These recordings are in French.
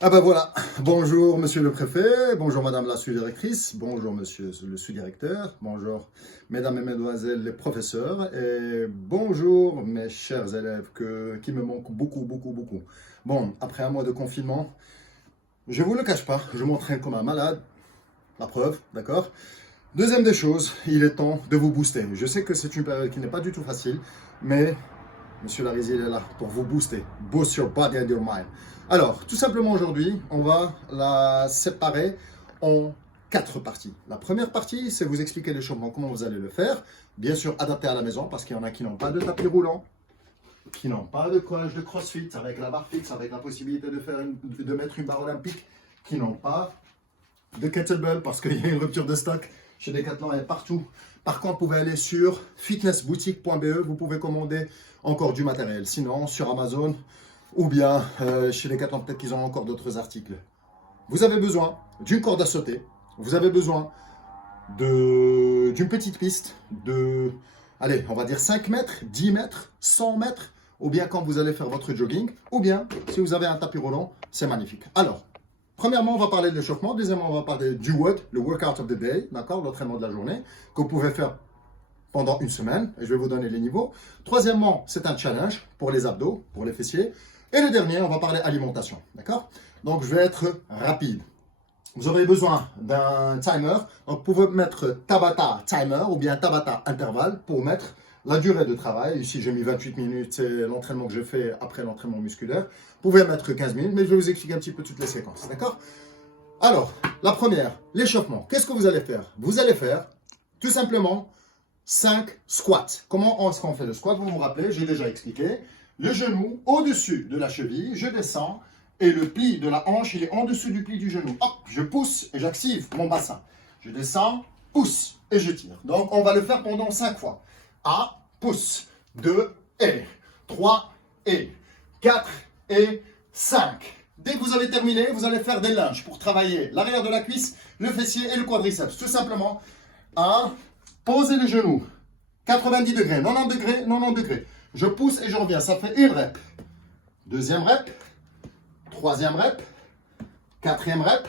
Ah ben voilà, bonjour monsieur le préfet, bonjour madame la sous-directrice, bonjour monsieur le sous-directeur, bonjour mesdames et mesdemoiselles les professeurs et bonjour mes chers élèves qui me manquent beaucoup. Bon, après un mois de confinement, je vous le cache pas, je m'entraîne comme un malade, la preuve, d'accord? Deuxième des choses, il est temps de vous booster. Je sais que c'est une période qui n'est pas du tout facile, mais Monsieur Larizi, il est là pour vous booster. Boost your body and your mind. Alors, tout simplement aujourd'hui, on va la séparer en 4 parties. La première partie, c'est vous expliquer l'échauffement, comment vous allez le faire. Bien sûr, adapté à la maison, parce qu'il y en a qui n'ont pas de tapis roulant, qui n'ont pas de collage de crossfit, avec la barre fixe, avec la possibilité de mettre une barre olympique, qui n'ont pas de kettlebell, parce qu'il y a une rupture de stock chez Decathlon et partout. Par contre, vous pouvez aller sur fitnessboutique.be, vous pouvez commander encore du matériel. Sinon, sur Amazon ou bien chez Decathlon, peut-être qu'ils ont encore d'autres articles. Vous avez besoin d'une corde à sauter, vous avez besoin d'une petite piste de, allez, on va dire 5 mètres, 10 mètres, 100 mètres, ou bien quand vous allez faire votre jogging, ou bien si vous avez un tapis roulant, c'est magnifique. Alors, premièrement, on va parler de l'échauffement. Deuxièmement, on va parler du WOD, le Workout of the Day, d'accord, l'entraînement de la journée, que vous pouvez faire pendant une semaine. Et je vais vous donner les niveaux. Troisièmement, c'est un challenge pour les abdos, pour les fessiers. Et le dernier, on va parler alimentation, d'accord? Donc, je vais être rapide. Vous aurez besoin d'un timer. Donc, vous pouvez mettre Tabata timer ou bien Tabata intervalle pour mettre la durée de travail. Ici, j'ai mis 28 minutes, c'est l'entraînement que je fais après l'entraînement musculaire. Vous pouvez mettre 15 minutes, mais je vais vous expliquer un petit peu toutes les séquences, d'accord? Alors, la première, l'échauffement. Qu'est-ce que vous allez faire? Vous allez faire, tout simplement, 5 squats. Comment est-ce qu'on fait le squat? Vous vous rappelez, j'ai déjà expliqué. Le genou au-dessus de la cheville, je descends, et le pli de la hanche, il est en dessous du pli du genou. Hop, je pousse et j'active mon bassin. Je descends, pousse et je tire. Donc, on va le faire pendant 5 fois. 1, pousse. 2, et. 3, et. 4, et 5. Dès que vous avez terminé, vous allez faire des lunges pour travailler l'arrière de la cuisse, le fessier et le quadriceps. Tout simplement, 1, posez les genoux. 90 degrés, 90 degrés, 90 degrés. Je pousse et je reviens. Ça fait une rep. Deuxième rep. Troisième rep. Quatrième rep.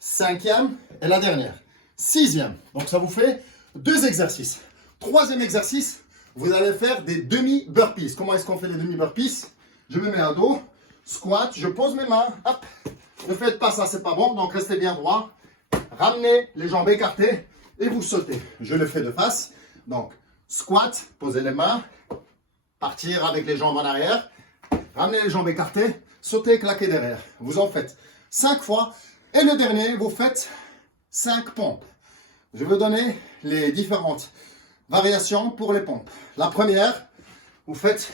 Cinquième et la dernière. Sixième. Donc ça vous fait 2 exercices. Troisième exercice, vous allez faire des demi-burpees. Comment est-ce qu'on fait les demi-burpees? Je me mets à dos, squat, je pose mes mains, hop. Ne faites pas ça, c'est pas bon, donc restez bien droit. Ramenez les jambes écartées et vous sautez. Je le fais de face. Donc, squat, posez les mains, partir avec les jambes en arrière, ramenez les jambes écartées, sauter, claquer derrière. Vous en faites 5 fois. Et le dernier, vous faites 5 pompes. Je vais vous donner les différentes variations pour les pompes. La première, vous faites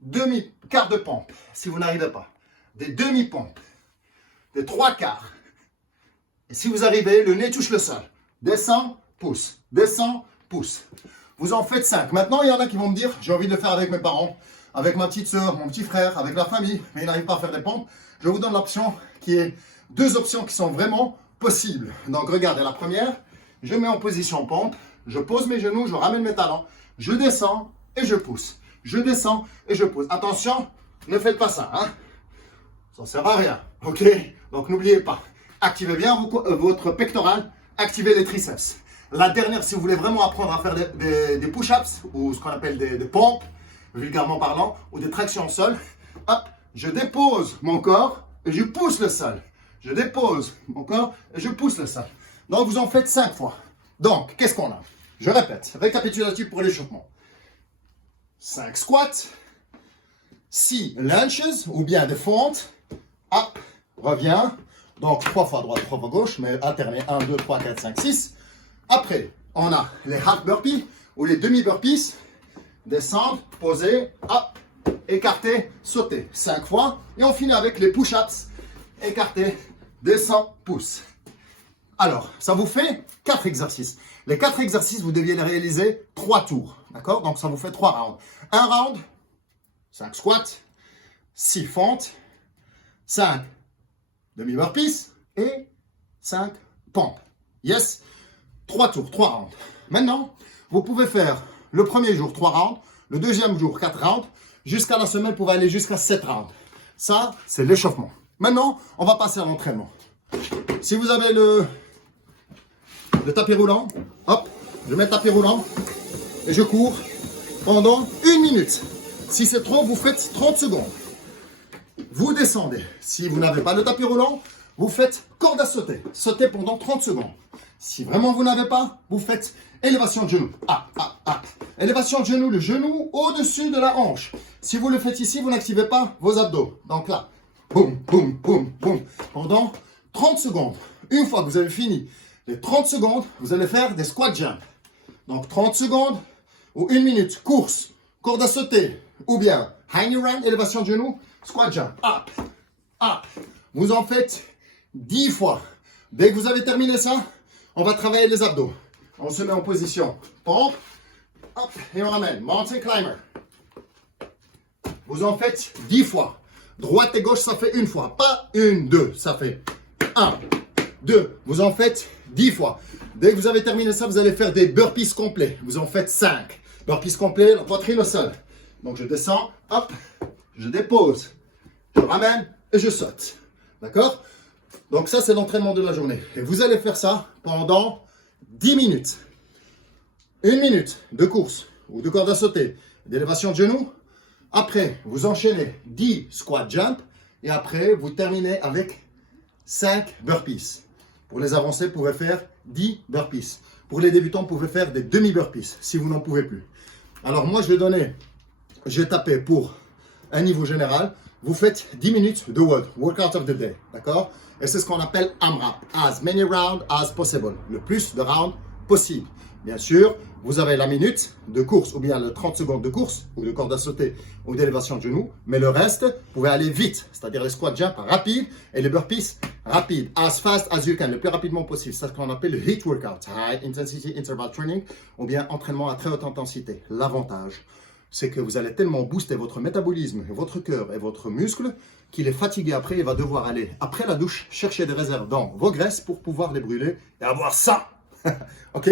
demi-quart de pompe, si vous n'arrivez pas. Des demi-pompes. Des 3/4. Et si vous arrivez, le nez touche le sol. Descend, pousse. Descend, pousse. Vous en faites 5. Maintenant, il y en a qui vont me dire, j'ai envie de le faire avec mes parents, avec ma petite soeur, mon petit frère, avec la famille, mais ils n'arrivent pas à faire des pompes. Je vous donne l'option qui est 2 options qui sont vraiment possibles. Donc, regardez, la première, je mets en position pompe, je pose mes genoux, je ramène mes talons, je descends et je pousse. Je descends et je pousse. Attention, ne faites pas ça, hein. Ça ne sert à rien, ok? Donc, n'oubliez pas, activez bien votre pectoral, activez les triceps. La dernière, si vous voulez vraiment apprendre à faire des push-ups, ou ce qu'on appelle des pompes, vulgairement parlant, ou des tractions au sol, hop, je dépose mon corps et je pousse le sol. Je dépose mon corps et je pousse le sol. Donc, vous en faites 5 fois. Donc, qu'est-ce qu'on a? Je répète, récapitulatif pour l'échauffement. 5 squats, 6 lunges, ou bien des fentes. Hop, reviens. Donc, 3 fois à droite, 3 fois à gauche, mais alterner 1, 2, 3, 4, 5, 6. Après, on a les half burpees ou les demi-burpees. Descendre, poser, hop, écarter, sauter. 5 fois. Et on finit avec les push-ups. Écarter, descend, pousse. Alors, ça vous fait 4 exercices. Les 4 exercices, vous deviez les réaliser 3 tours. D'accord? Donc, ça vous fait 3 rounds. Un round, 5 squats, 6 fentes, 5 demi-burpees et 5 pompes. Yes? 3 tours, 3 rounds. Maintenant, vous pouvez faire le premier jour 3 rounds, le deuxième jour 4 rounds, jusqu'à la semaine, vous pouvez aller jusqu'à 7 rounds. Ça, c'est l'échauffement. Maintenant, on va passer à l'entraînement. Si vous avez le tapis roulant, hop, je mets le tapis roulant et je cours pendant 1 minute. Si c'est trop, vous faites 30 secondes. Vous descendez. Si vous n'avez pas le tapis roulant, vous faites corde à sauter. Sautez pendant 30 secondes. Si vraiment vous n'avez pas, vous faites élévation de genou. Élévation de genou, le genou au-dessus de la hanche. Si vous le faites ici, vous n'activez pas vos abdos. Donc là, boum, boum, boum, boum. Pendant 30 secondes. Une fois que vous avez fini les 30 secondes, vous allez faire des squat jumps. Donc 30 secondes ou 1 minute. Course, corde à sauter ou bien hang around, élévation de genou, squat jump. Up, up. Vous en faites 10 fois. Dès que vous avez terminé ça, on va travailler les abdos. On se met en position. Pompe. Hop, et on ramène. Mountain climber. Vous en faites 10 fois. Droite et gauche, ça fait une fois. Pas une, deux. Ça fait 1, 2. Vous en faites 10 fois. Dès que vous avez terminé ça, vous allez faire des burpees complets. Vous en faites 5. Burpees complets, la poitrine au sol. Donc je descends, hop, je dépose. Je ramène et je saute. D'accord? Donc ça, c'est l'entraînement de la journée. Et vous allez faire ça pendant 10 minutes. 1 minute de course ou de corde à sauter, d'élévation de genoux. Après, vous enchaînez 10 squat jump et après, vous terminez avec 5 burpees. Pour les avancés, vous pouvez faire 10 burpees. Pour les débutants, vous pouvez faire des demi-burpees si vous n'en pouvez plus. Alors moi, je vais taper pour un niveau général. Vous faites 10 minutes de workout of the day, d'accord? Et c'est ce qu'on appelle AMRAP, as many rounds as possible, le plus de rounds possible. Bien sûr, vous avez la minute de course ou bien le 30 secondes de course ou de corde à sauter ou d'élévation de genoux, mais le reste, vous pouvez aller vite, c'est-à-dire les squat jump rapides et les burpees rapides, as fast as you can, le plus rapidement possible. C'est ce qu'on appelle le HIIT workout, High Intensity Interval Training, ou bien entraînement à très haute intensité. L'avantage, c'est que vous allez tellement booster votre métabolisme, votre cœur et votre muscle qu'il est fatigué après et va devoir aller, après la douche, chercher des réserves dans vos graisses pour pouvoir les brûler et avoir ça. Ok?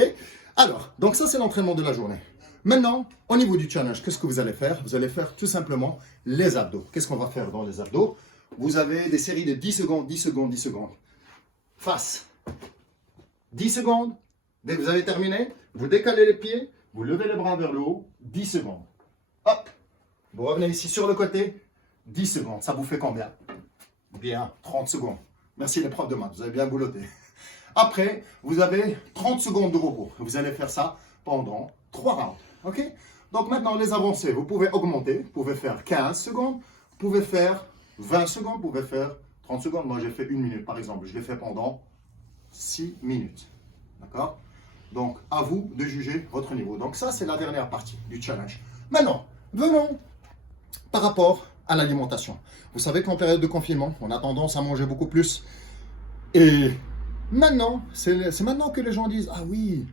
Alors, donc ça c'est l'entraînement de la journée. Maintenant, au niveau du challenge, qu'est-ce que vous allez faire? Vous allez faire tout simplement les abdos. Qu'est-ce qu'on va faire dans les abdos? Vous avez des séries de 10 secondes, 10 secondes, 10 secondes. Face. 10 secondes. Dès que vous avez terminé, vous décalez les pieds, vous levez les bras vers le haut, 10 secondes. Hop, vous revenez ici sur le côté, 10 secondes. Ça vous fait combien? Bien, 30 secondes. Merci les profs de maths, vous avez bien boulotté. Après, vous avez 30 secondes de repos. Vous allez faire ça pendant 3 rounds. Ok? Donc maintenant, les avancées, vous pouvez augmenter. Vous pouvez faire 15 secondes, vous pouvez faire 20 secondes, vous pouvez faire 30 secondes. Moi, j'ai fait 1 minute, par exemple. Je l'ai fait pendant 6 minutes. D'accord? Donc, à vous de juger votre niveau. Donc ça, c'est la dernière partie du challenge. Maintenant, venons par rapport à l'alimentation. Vous savez qu'en période de confinement, on a tendance à manger beaucoup plus. Et maintenant, c'est maintenant que les gens disent « Ah oui,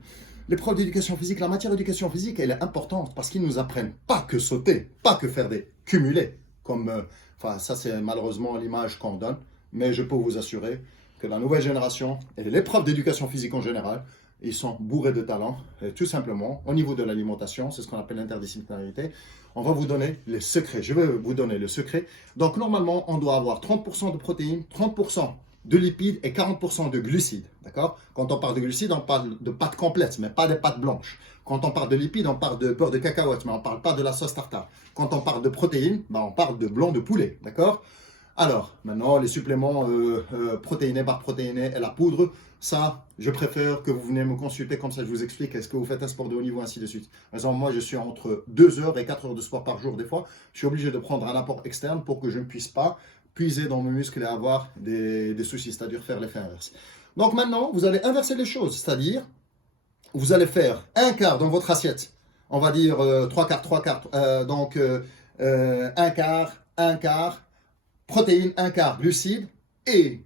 les profs d'éducation physique, la matière d'éducation physique, elle est importante parce qu'ils nous apprennent pas que sauter, pas que faire des cumulés. » Comme, enfin, ça c'est malheureusement l'image qu'on donne. Mais je peux vous assurer que la nouvelle génération et les profs d'éducation physique en général, ils sont bourrés de talent. Et tout simplement, au niveau de l'alimentation, c'est ce qu'on appelle l'interdisciplinarité, on va vous donner les secrets. Je vais vous donner le secret. Donc, normalement, on doit avoir 30% de protéines, 30% de lipides et 40% de glucides. D'accord? Quand on parle de glucides, on parle de pâtes complètes, mais pas des pâtes blanches. Quand on parle de lipides, on parle de beurre de cacahuète, mais on ne parle pas de la sauce tartare. Quand on parle de protéines, on parle de blanc de poulet. D'accord? Alors, maintenant, les suppléments protéinés, barres protéinées et la poudre, ça, je préfère que vous venez me consulter, comme ça je vous explique, est-ce que vous faites un sport de haut niveau, ainsi de suite. Par exemple, moi, je suis entre 2 heures et 4 heures de sport par jour, des fois. Je suis obligé de prendre un apport externe pour que je ne puisse pas puiser dans mes muscles et avoir des soucis, c'est-à-dire faire l'effet inverse. Donc maintenant, vous allez inverser les choses, c'est-à-dire, vous allez faire un quart dans votre assiette, on va dire 3 quarts, 3 quarts, donc un quart, protéines, un quart, glucides, et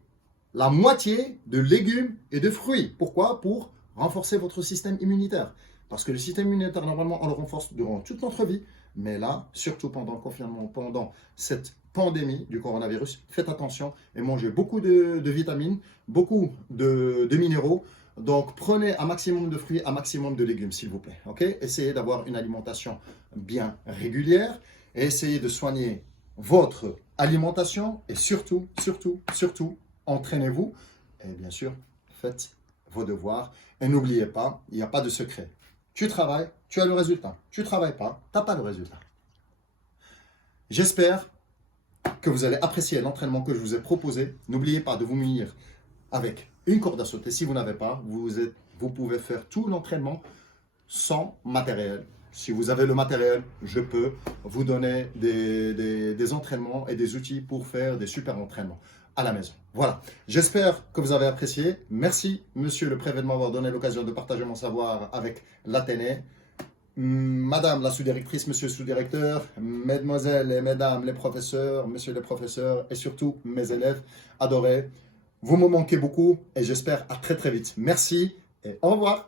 la moitié de légumes et de fruits. Pourquoi? Pour renforcer votre système immunitaire. Parce que le système immunitaire, normalement, on le renforce durant toute notre vie. Mais là, surtout pendant le confinement, pendant cette pandémie du coronavirus, faites attention et mangez beaucoup de vitamines, beaucoup de minéraux. Donc, prenez un maximum de fruits, un maximum de légumes, s'il vous plaît. Okay? Essayez d'avoir une alimentation bien régulière et essayez de soigner votre alimentation et surtout, entraînez-vous. Et bien sûr, faites vos devoirs. Et n'oubliez pas, il n'y a pas de secret. Tu travailles, tu as le résultat. Tu ne travailles pas, tu n'as pas le résultat. J'espère que vous allez apprécier l'entraînement que je vous ai proposé. N'oubliez pas de vous munir avec une corde à sauter. Si vous n'avez pas, vous pouvez faire tout l'entraînement sans matériel. Si vous avez le matériel, je peux vous donner des entraînements et des outils pour faire des super entraînements à la maison. Voilà, j'espère que vous avez apprécié. Merci, monsieur le préfet, de m'avoir donné l'occasion de partager mon savoir avec l'Athénée. Madame la sous-directrice, monsieur le sous-directeur, mesdemoiselles et mesdames les professeurs, messieurs les professeurs et surtout mes élèves adorés. Vous me manquez beaucoup et j'espère à très très vite. Merci et au revoir.